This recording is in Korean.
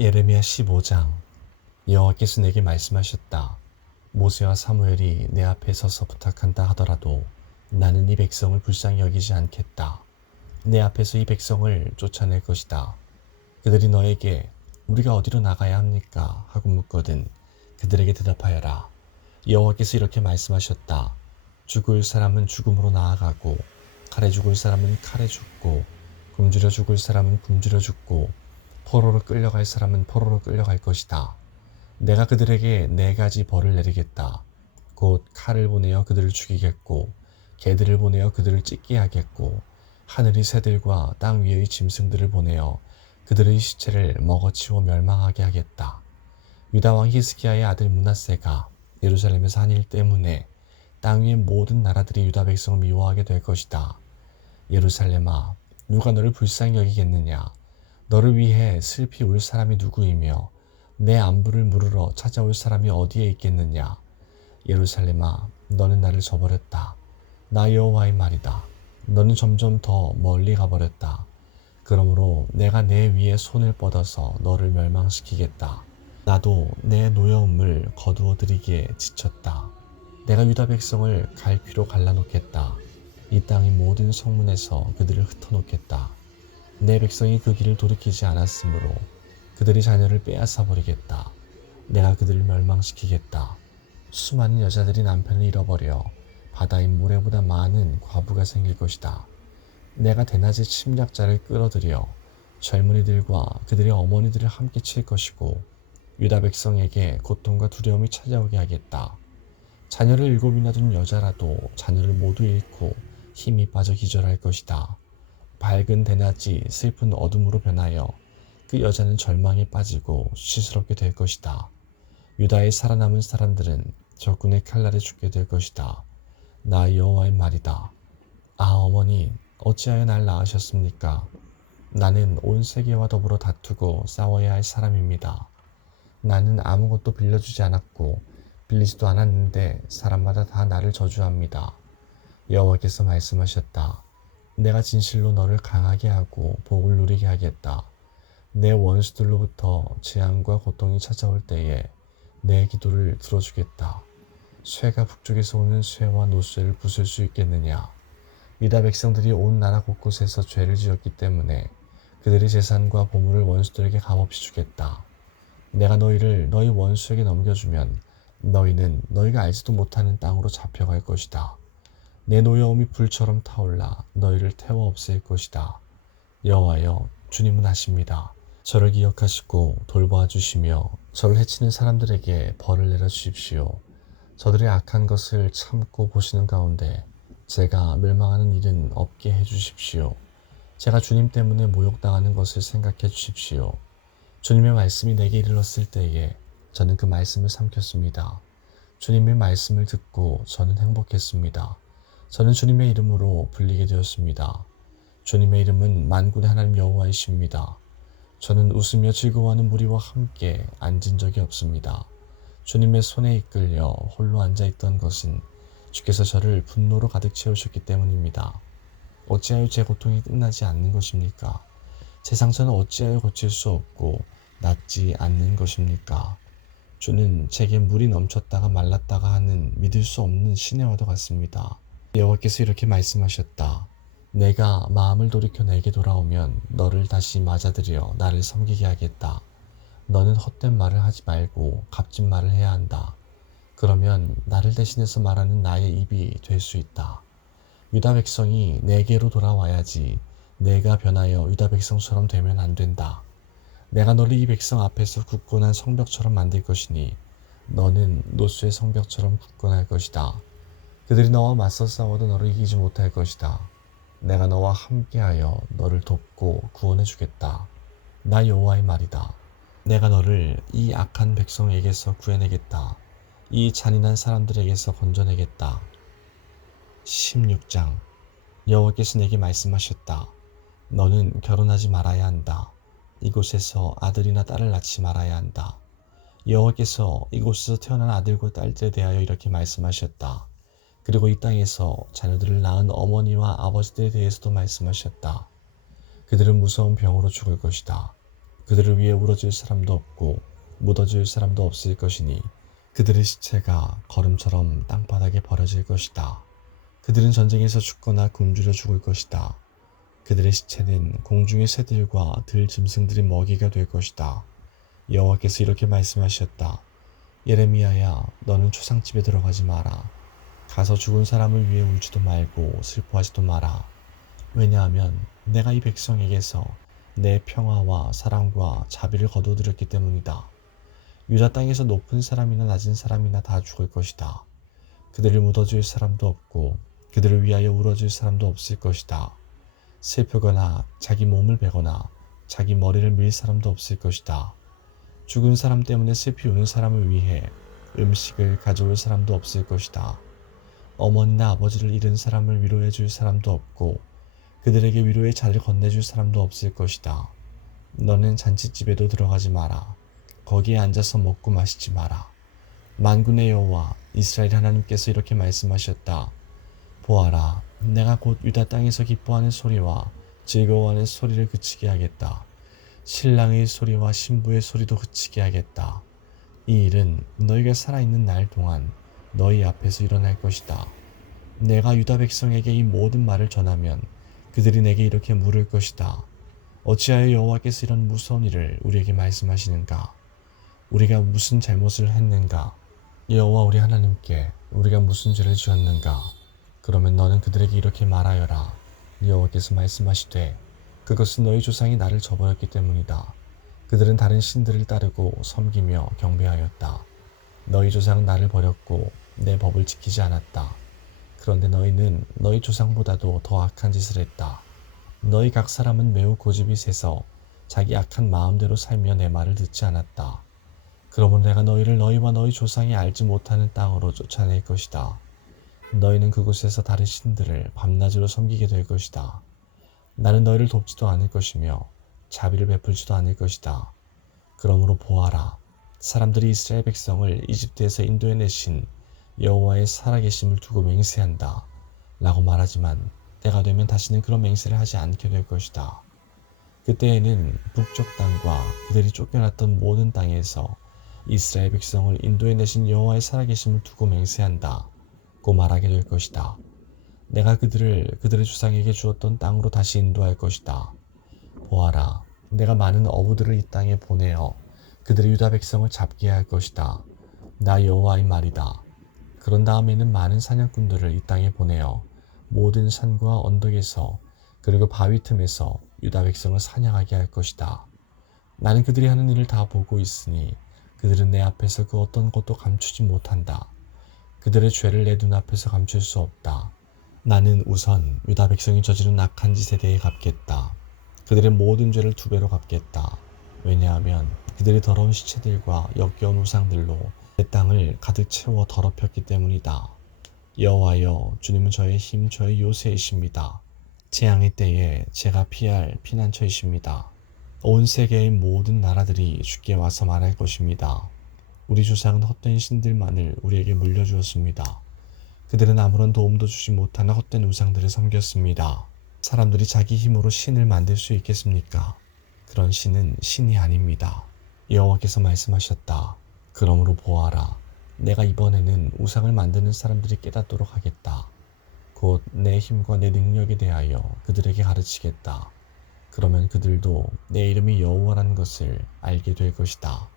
예레미야 15장. 여호와께서 내게 말씀하셨다. 모세와 사무엘이 내 앞에 서서 부탁한다 하더라도 나는 이 백성을 불쌍히 여기지 않겠다. 내 앞에서 이 백성을 쫓아낼 것이다. 그들이 너에게 우리가 어디로 나가야 합니까? 하고 묻거든 그들에게 대답하여라. 여호와께서 이렇게 말씀하셨다. 죽을 사람은 죽음으로 나아가고 칼에 죽을 사람은 칼에 죽고 굶주려 죽을 사람은 굶주려 죽고 포로로 끌려갈 사람은 포로로 끌려갈 것이다. 내가 그들에게 4가지 벌을 내리겠다. 곧 칼을 보내어 그들을 죽이겠고 개들을 보내어 그들을 찢게 하겠고 하늘의 새들과 땅 위의 짐승들을 보내어 그들의 시체를 먹어치워 멸망하게 하겠다. 유다 왕 히스기야의 아들 므낫세가 예루살렘에서 한 일 때문에 땅 위의 모든 나라들이 유다 백성을 미워하게 될 것이다. 예루살렘아, 누가 너를 불쌍히 여기겠느냐? 너를 위해 슬피 울 사람이 누구이며 내 안부를 물으러 찾아올 사람이 어디에 있겠느냐? 예루살렘아, 너는 나를 저버렸다. 나 여호와의 말이다. 너는 점점 더 멀리 가버렸다. 그러므로 내가 내 위에 손을 뻗어서 너를 멸망시키겠다. 나도 내 노여움을 거두어 드리기에 지쳤다. 내가 유다 백성을 갈피로 갈라놓겠다. 이 땅의 모든 성문에서 그들을 흩어놓겠다. 내 백성이 그 길을 돌이키지 않았으므로 그들의 자녀를 빼앗아 버리겠다. 내가 그들을 멸망시키겠다. 수많은 여자들이 남편을 잃어버려 바다의 모래보다 많은 과부가 생길 것이다. 내가 대낮에 침략자를 끌어들여 젊은이들과 그들의 어머니들을 함께 칠 것이고 유다 백성에게 고통과 두려움이 찾아오게 하겠다. 자녀를 7이나 둔 여자라도 자녀를 모두 잃고 힘이 빠져 기절할 것이다. 밝은 대낮이 슬픈 어둠으로 변하여 그 여자는 절망에 빠지고 수치스럽게 될 것이다. 유다의 살아남은 사람들은 적군의 칼날에 죽게 될 것이다. 나 여호와의 말이다. 아, 어머니, 어찌하여 날 낳으셨습니까? 나는 온 세계와 더불어 다투고 싸워야 할 사람입니다. 나는 아무것도 빌려주지 않았고 빌리지도 않았는데 사람마다 다 나를 저주합니다. 여호와께서 말씀하셨다. 내가 진실로 너를 강하게 하고 복을 누리게 하겠다. 내 원수들로부터 재앙과 고통이 찾아올 때에 내 기도를 들어주겠다. 쇠가 북쪽에서 오는 쇠와 노쇠를 부술 수 있겠느냐? 유다 백성들이 온 나라 곳곳에서 죄를 지었기 때문에 그들의 재산과 보물을 원수들에게 값없이 주겠다. 내가 너희를 너희 원수에게 넘겨주면 너희는 너희가 알지도 못하는 땅으로 잡혀갈 것이다. 내 노여움이 불처럼 타올라 너희를 태워 없앨 것이다. 여호와여, 주님은 하십니다. 저를 기억하시고 돌보아 주시며 저를 해치는 사람들에게 벌을 내려 주십시오. 저들의 악한 것을 참고 보시는 가운데 제가 멸망하는 일은 없게 해 주십시오. 제가 주님 때문에 모욕당하는 것을 생각해 주십시오. 주님의 말씀이 내게 이르렀을 때에 저는 그 말씀을 삼켰습니다. 주님의 말씀을 듣고 저는 행복했습니다. 저는 주님의 이름으로 불리게 되었습니다. 주님의 이름은 만군의 하나님 여호와이십니다. 저는 웃으며 즐거워하는 무리와 함께 앉은 적이 없습니다. 주님의 손에 이끌려 홀로 앉아있던 것은 주께서 저를 분노로 가득 채우셨기 때문입니다. 어찌하여 제 고통이 끝나지 않는 것입니까? 제 상처는 어찌하여 고칠 수 없고 낫지 않는 것입니까? 주는 제게 물이 넘쳤다가 말랐다가 하는 믿을 수 없는 시내와도 같습니다. 여호와께서 이렇게 말씀하셨다. 내가 마음을 돌이켜 내게 돌아오면 너를 다시 맞아들여 나를 섬기게 하겠다. 너는 헛된 말을 하지 말고 값진 말을 해야 한다. 그러면 나를 대신해서 말하는 나의 입이 될 수 있다. 유다 백성이 내게로 돌아와야지 내가 변하여 유다 백성처럼 되면 안 된다. 내가 너를 이 백성 앞에서 굳건한 성벽처럼 만들 것이니 너는 노수의 성벽처럼 굳건할 것이다. 그들이 너와 맞서 싸워도 너를 이기지 못할 것이다. 내가 너와 함께하여 너를 돕고 구원해 주겠다. 나 여호와의 말이다. 내가 너를 이 악한 백성에게서 구해내겠다. 이 잔인한 사람들에게서 건져내겠다. 16장. 여호와께서 내게 말씀하셨다. 너는 결혼하지 말아야 한다. 이곳에서 아들이나 딸을 낳지 말아야 한다. 여호와께서 이곳에서 태어난 아들과 딸들에 대하여 이렇게 말씀하셨다. 그리고 이 땅에서 자녀들을 낳은 어머니와 아버지들에 대해서도 말씀하셨다. 그들은 무서운 병으로 죽을 것이다. 그들을 위해 울어줄 사람도 없고 묻어줄 사람도 없을 것이니 그들의 시체가 거름처럼 땅바닥에 버려질 것이다. 그들은 전쟁에서 죽거나 굶주려 죽을 것이다. 그들의 시체는 공중의 새들과 들 짐승들의 먹이가 될 것이다. 여호와께서 이렇게 말씀하셨다. 예레미야야, 너는 초상집에 들어가지 마라. 가서 죽은 사람을 위해 울지도 말고 슬퍼하지도 마라. 왜냐하면 내가 이 백성에게서 내 평화와 사랑과 자비를 거두어들였기 때문이다. 유다 땅에서 높은 사람이나 낮은 사람이나 다 죽을 것이다. 그들을 묻어줄 사람도 없고 그들을 위하여 울어줄 사람도 없을 것이다. 슬프거나 자기 몸을 베거나 자기 머리를 밀 사람도 없을 것이다. 죽은 사람 때문에 슬피 우는 사람을 위해 음식을 가져올 사람도 없을 것이다. 어머니나 아버지를 잃은 사람을 위로해 줄 사람도 없고 그들에게 위로의 잔을 건네줄 사람도 없을 것이다. 너는 잔치집에도 들어가지 마라. 거기에 앉아서 먹고 마시지 마라. 만군의 여호와 이스라엘 하나님께서 이렇게 말씀하셨다. 보아라, 내가 곧 유다 땅에서 기뻐하는 소리와 즐거워하는 소리를 그치게 하겠다. 신랑의 소리와 신부의 소리도 그치게 하겠다. 이 일은 너희가 살아있는 날 동안 너희 앞에서 일어날 것이다. 내가 유다 백성에게 이 모든 말을 전하면 그들이 내게 이렇게 물을 것이다. 어찌하여 여호와께서 이런 무서운 일을 우리에게 말씀하시는가? 우리가 무슨 잘못을 했는가? 여호와 우리 하나님께 우리가 무슨 죄를 지었는가? 그러면 너는 그들에게 이렇게 말하여라. 여호와께서 말씀하시되 그것은 너희 조상이 나를 저버렸기 때문이다. 그들은 다른 신들을 따르고 섬기며 경배하였다. 너희 조상은 나를 버렸고 내 법을 지키지 않았다. 그런데 너희는 너희 조상보다도 더 악한 짓을 했다. 너희 각 사람은 매우 고집이 세서 자기 악한 마음대로 살며 내 말을 듣지 않았다. 그러므로 내가 너희를 너희와 너희 조상이 알지 못하는 땅으로 쫓아낼 것이다. 너희는 그곳에서 다른 신들을 밤낮으로 섬기게 될 것이다. 나는 너희를 돕지도 않을 것이며 자비를 베풀지도 않을 것이다. 그러므로 보아라, 사람들이 이스라엘 백성을 이집트에서 인도해내신 여호와의 살아계심을 두고 맹세한다 라고 말하지만 때가 되면 다시는 그런 맹세를 하지 않게 될 것이다. 그때에는 북쪽 땅과 그들이 쫓겨났던 모든 땅에서 이스라엘 백성을 인도해내신 여호와의 살아계심을 두고 맹세한다 고 말하게 될 것이다. 내가 그들을 그들의 조상에게 주었던 땅으로 다시 인도할 것이다. 보아라, 내가 많은 어부들을 이 땅에 보내어 그들의 유다 백성을 잡게 할 것이다. 나 여호와의 말이다. 그런 다음에는 많은 사냥꾼들을 이 땅에 보내어 모든 산과 언덕에서 그리고 바위 틈에서 유다 백성을 사냥하게 할 것이다. 나는 그들이 하는 일을 다 보고 있으니 그들은 내 앞에서 그 어떤 것도 감추지 못한다. 그들의 죄를 내 눈앞에서 감출 수 없다. 나는 우선 유다 백성이 저지른 악한 짓에 대해 갚겠다. 그들의 모든 죄를 2배로 갚겠다. 왜냐하면 그들의 더러운 시체들과 역겨운 우상들로 내 땅을 가득 채워 더럽혔기 때문이다. 여호와여, 주님은 저의 힘, 저의 요새이십니다. 재앙의 때에 제가 피할 피난처이십니다. 온 세계의 모든 나라들이 주께 와서 말할 것입니다. 우리 조상은 헛된 신들만을 우리에게 물려주었습니다. 그들은 아무런 도움도 주지 못하는 헛된 우상들을 섬겼습니다. 사람들이 자기 힘으로 신을 만들 수 있겠습니까? 그런 신은 신이 아닙니다. 여호와께서 말씀하셨다. 그러므로 보아라, 내가 이번에는 우상을 만드는 사람들이 깨닫도록 하겠다. 곧 내 힘과 내 능력에 대하여 그들에게 가르치겠다. 그러면 그들도 내 이름이 여호와라는 것을 알게 될 것이다.